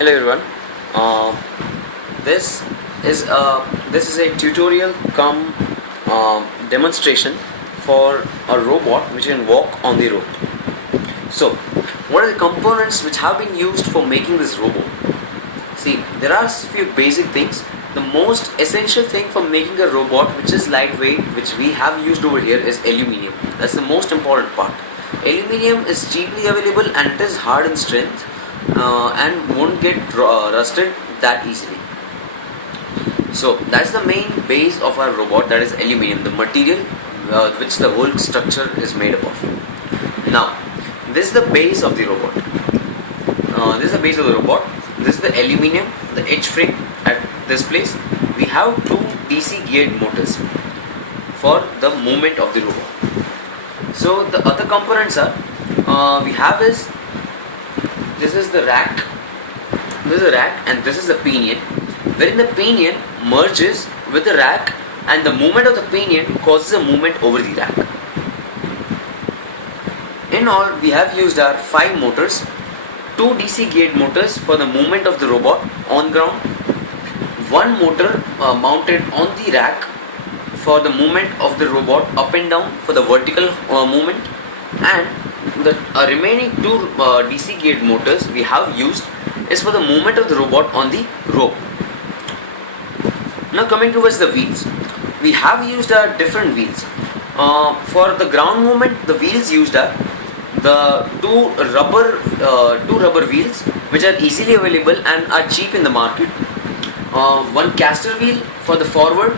Hello everyone. Uh, this this is a tutorial come demonstration for a robot which can walk on the rope. So, what are the components which have been used for making this robot? See, there are few basic things. The most essential thing for making a robot which is lightweight, which we have used over here, is aluminium. That's the most important part. Aluminium is cheaply available and it is hard in strength and won't get rusted that easily. So that's the main base of our robot, that is aluminium, the material which the whole structure is made up of. Now, this is the base of the robot. This is the base of the robot. This is the aluminium, the H frame. At this place, we have two DC geared motors for the movement of the robot. So the other components are we have is this is the rack. This is the rack, and this is the pinion. Wherein the pinion merges with the rack, and the movement of the pinion causes a movement over the rack. In all, we have used our 5 motors, 2 DC geared motors for the movement of the robot on ground, 1 motor mounted on the rack for the movement of the robot up and down for the vertical movement, and the remaining 2 DC geared motors we have used is for the movement of the robot on the rope. Now coming towards the wheels, we have used different wheels. For the ground movement, the wheels used are the two rubber wheels which are easily available and are cheap in the market. One caster wheel for the forward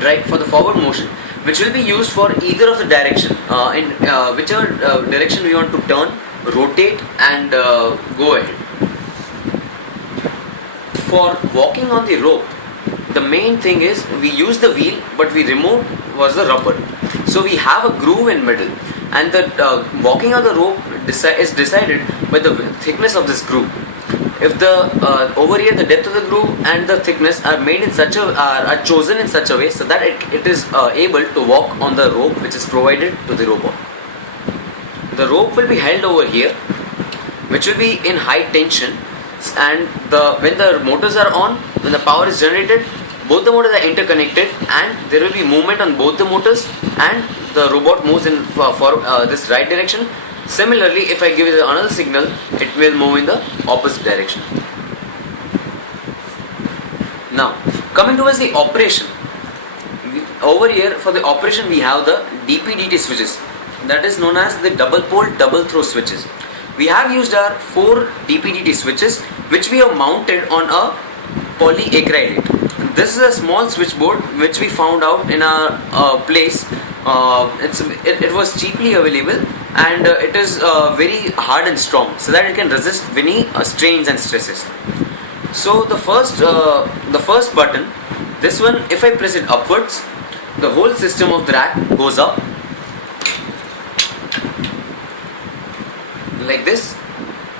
drive, for the forward motion, which will be used for either of the direction, in whichever direction we want to turn, rotate and go ahead. For walking on the rope, the main thing is we use the wheel, but we remove was the rubber. So we have a groove in middle, and the walking on the rope is decided by the thickness of this groove. If the over here the depth of the groove and the thickness are made in such a are chosen in such a way so that it is able to walk on the rope which is provided to the robot. The rope will be held over here, which will be in high tension, and when the motors are on, when the power is generated, both the motors are interconnected and there will be movement on both the motors, and the robot moves in for this right direction. Similarly, if I give it another signal, it will move in the opposite direction. Now, coming towards the operation, over here for the operation we have the DP/DT switches, that is known as the double pole double throw switches. We have used our 4 DP/DT switches which we have mounted on a polyacrylate. This is a small switchboard which we found out in a place. It was cheaply available, and it is very hard and strong so that it can resist any strains and stresses. So the first button, this one, if I press it upwards, the whole system of the rack goes up like this.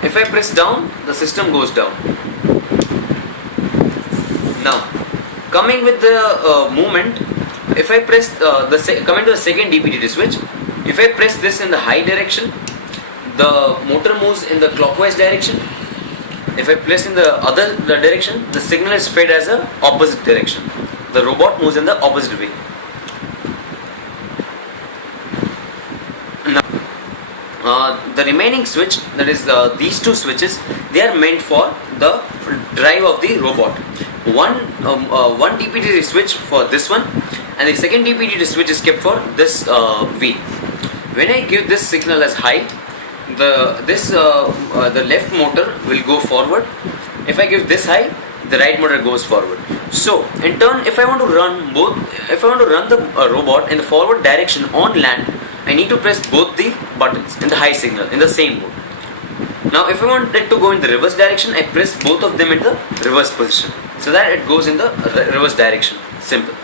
If I press down, the system goes down. Now coming with the movement, if I press coming to the second DP/DT switch, if I press this in the high direction, the motor moves in the clockwise direction. If I press in the other direction, the signal is fed as a opposite direction. The robot moves in the opposite way. Now, the remaining switch, that is these 2 switches, they are meant for the drive of the robot. One DP/DT switch for this one, and the second DP/DT switch is kept for this wheel. When I give this signal as high, the left motor will go forward. If I give this high, the right motor goes forward. So in turn, if I want to run the robot in the forward direction on land, I need to press both the buttons in the high signal in the same mode. Now if I want it to go in the reverse direction, I press both of them in the reverse position so that it goes in the reverse direction. Simple.